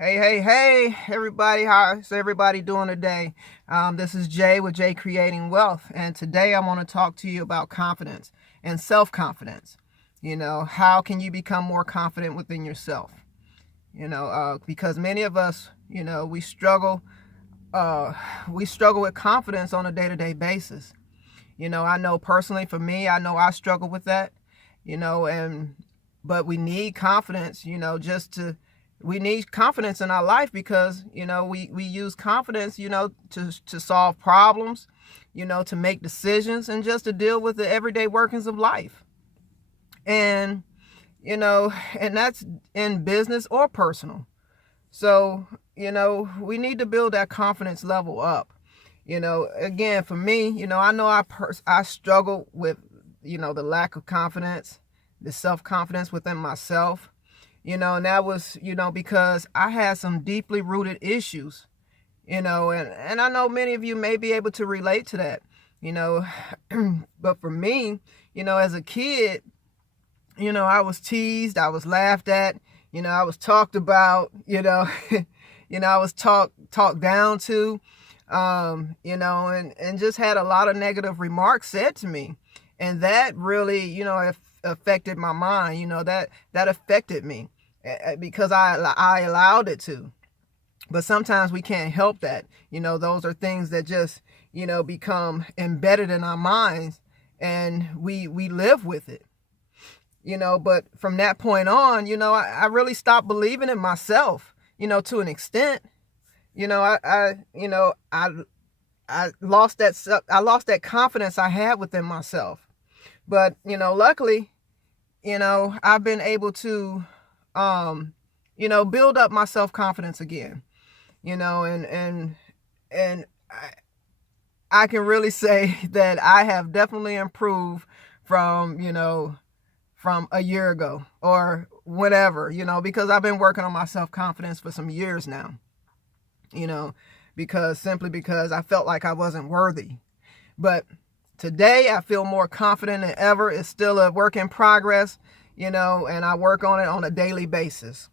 Hey, everybody. How's everybody doing today? This is Jay with Jay Creating Wealth. And today I want to talk to you about confidence and self-confidence. How can you become more confident within yourself? Because many of us, we struggle with confidence on a day-to-day basis. I know personally for me, I know I struggle with that, but we need confidence, we need confidence in our life because we use confidence to solve problems, to make decisions, and just to deal with the everyday workings of life. And and that's in business or personal. So we need to build that confidence level up. Again, for me, I know I struggle with the lack of confidence, the self-confidence within myself. And that was, because I had some deeply rooted issues, and I know many of you may be able to relate to that, but for me, as a kid, I was teased, I was laughed at, I was talked about, I was talked down to, and just had a lot of negative remarks said to me. And that really, affected my mind, that affected me because I allowed it to. But sometimes we can't help that. Those are things that just, become embedded in our minds, and we live with it. But from that point on, I really stopped believing in myself, to an extent. I lost that confidence I had within myself. But, luckily, I've been able to build up my self-confidence again, and I can really say that I have definitely improved from a year ago or whatever, because I've been working on my self-confidence for some years now, because I felt like I wasn't worthy. But today I feel more confident than ever. It's still a work in progress, and I work on it on a daily basis.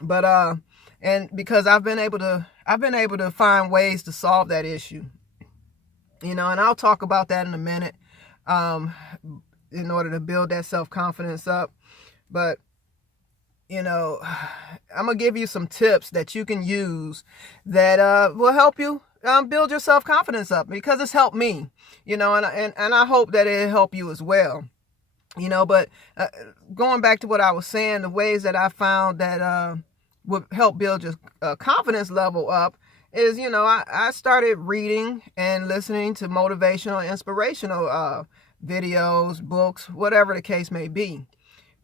But and because I've been able to find ways to solve that issue, and I'll talk about that in a minute, in order to build that self-confidence up. But I'm gonna give you some tips that you can use that will help you build your self-confidence up, because it's helped me, and I hope that it'll help you as well. But going back to what I was saying, the ways that I found that would help build your confidence level up is, I started reading and listening to motivational and inspirational videos, books, whatever the case may be,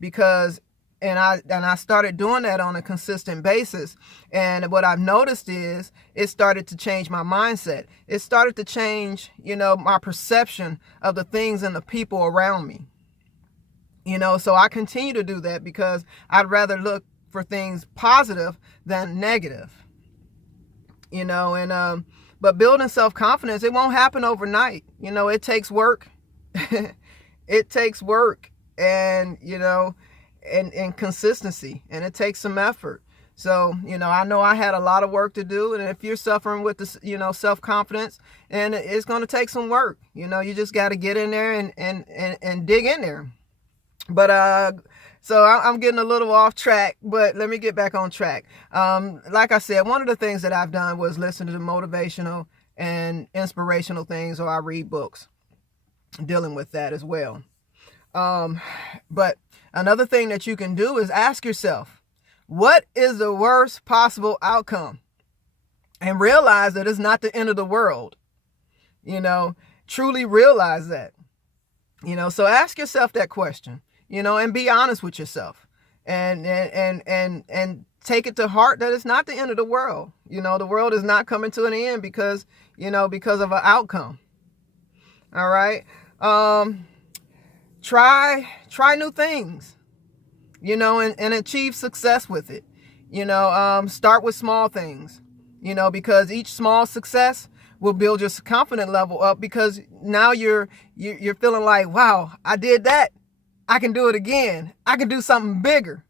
because I started doing that on a consistent basis. And what I've noticed is it started to change my mindset. It started to change, my perception of the things and the people around me. So I continue to do that because I'd rather look for things positive than negative. But building self-confidence, it won't happen overnight. It takes work. It takes work and, and consistency, and it takes some effort. So, I know I had a lot of work to do, and if you're suffering with this, self-confidence, and it's going to take some work, you just got to get in there and dig in there. But, so I'm getting a little off track, but let me get back on track. Like I said, one of the things that I've done was listen to the motivational and inspirational things, or I read books dealing with that as well. But another thing that you can do is ask yourself, what is the worst possible outcome? And realize that it's not the end of the world. Truly realize that. So ask yourself that question, and be honest with yourself, and take it to heart that it's not the end of the world. The world is not coming to an end because of an outcome. All right. Try new things, and achieve success with it. Start with small things, because each small success will build your confidence level up, because now you're feeling like, wow, I did that. I can do it again. I can do something bigger,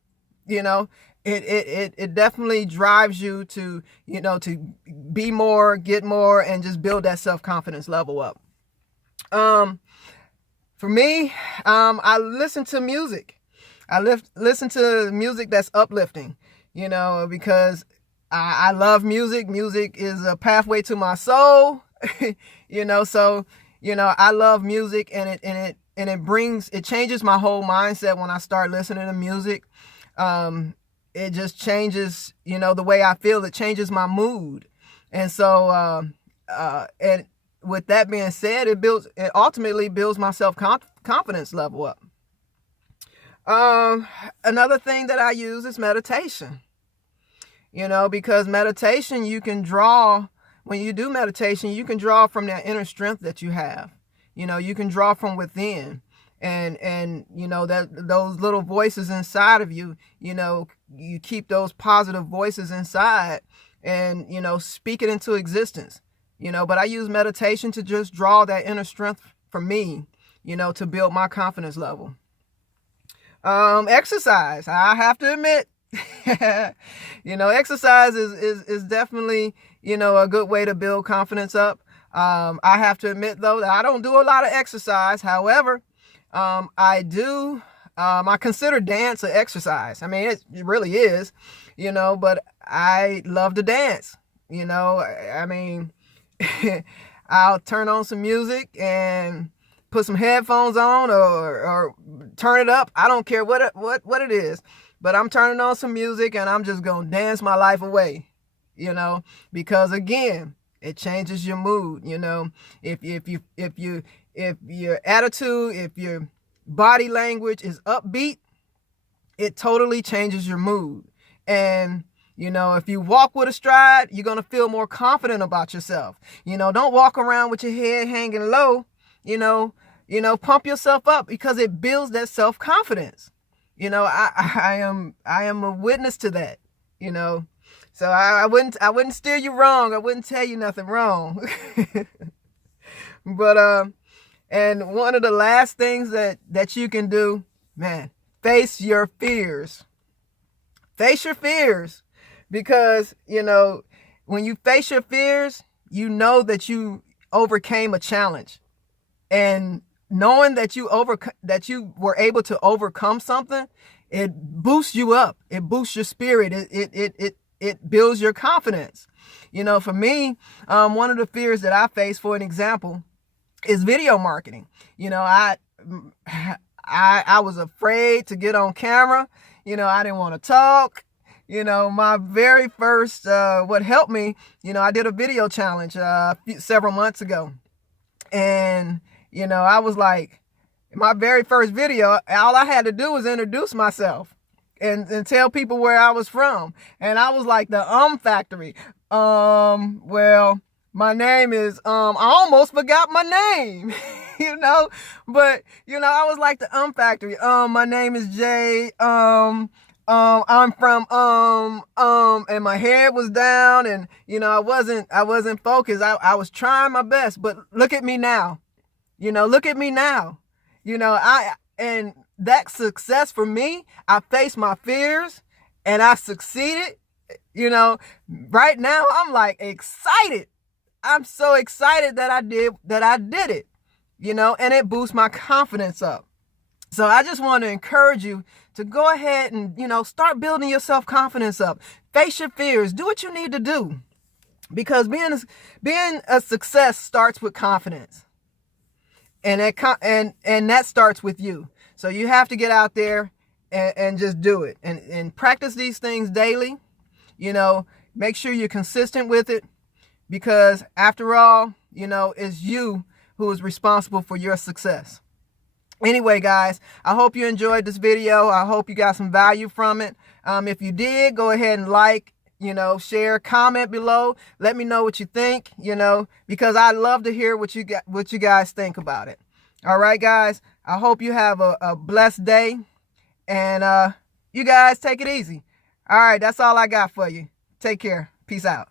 it definitely drives you to, to be more, get more, and just build that self-confidence level up. For me, I listen to music. Listen to music that's uplifting, because I love music. Music is a pathway to my soul, so, I love music, and it changes my whole mindset when I start listening to music. It just changes, the way I feel. It changes my mood. And so, and with that being said, it ultimately builds my self-confidence level up. Another thing that I use is meditation, because meditation, when you do meditation, you can draw from that inner strength that you have. You can draw from within. And that those little voices inside of you, you keep those positive voices inside and, speak it into existence, but I use meditation to just draw that inner strength for me, to build my confidence level. Exercise, I have to admit, exercise is definitely, a good way to build confidence up. I have to admit though, that I don't do a lot of exercise. However, I consider dance an exercise. I mean, it really is, but I love to dance, I mean, I'll turn on some music and put some headphones on or turn it up. I don't care what it is, but I'm turning on some music and I'm just going to dance my life away, because again, it changes your mood, if your attitude, if your body language is upbeat, it totally changes your mood. And, if you walk with a stride, you're going to feel more confident about yourself. Don't walk around with your head hanging low, pump yourself up, because it builds that self-confidence. I am a witness to that, so I wouldn't steer you wrong. I wouldn't tell you nothing wrong. But, and one of the last things that you can do, man, face your fears. Face your fears. Because, when you face your fears, that you overcame a challenge. And knowing that you were able to overcome something, it boosts you up. It boosts your spirit. It builds your confidence. For me, one of the fears that I face, for an example, is video marketing. I was afraid to get on camera. I didn't want to talk. My very first, what helped me, I did a video challenge several months ago. And, I was like, my very first video, all I had to do was introduce myself and tell people where I was from. And I was like the factory. Well, my name is, I almost forgot my name, but, I was like the factory. My name is Jay. I'm from, and my head was down and, I wasn't focused. I was trying my best, but look at me now, look at me now, and that success for me, I faced my fears and I succeeded, right now I'm like excited. I'm so excited that I did it, and it boosts my confidence up. So I just want to encourage you to go ahead and, start building your self-confidence up. Face your fears. Do what you need to do. Because being a success starts with confidence. And that starts with you. So you have to get out there and just do it. And practice these things daily. Make sure you're consistent with it. Because after all, it's you who is responsible for your success. Anyway, guys, I hope you enjoyed this video. I hope you got some value from it. If you did, go ahead and like, share, comment below. Let me know what you think, because I love to hear what you guys think about it. All right, guys, I hope you have a blessed day, and you guys take it easy. All right, that's all I got for you. Take care. Peace out.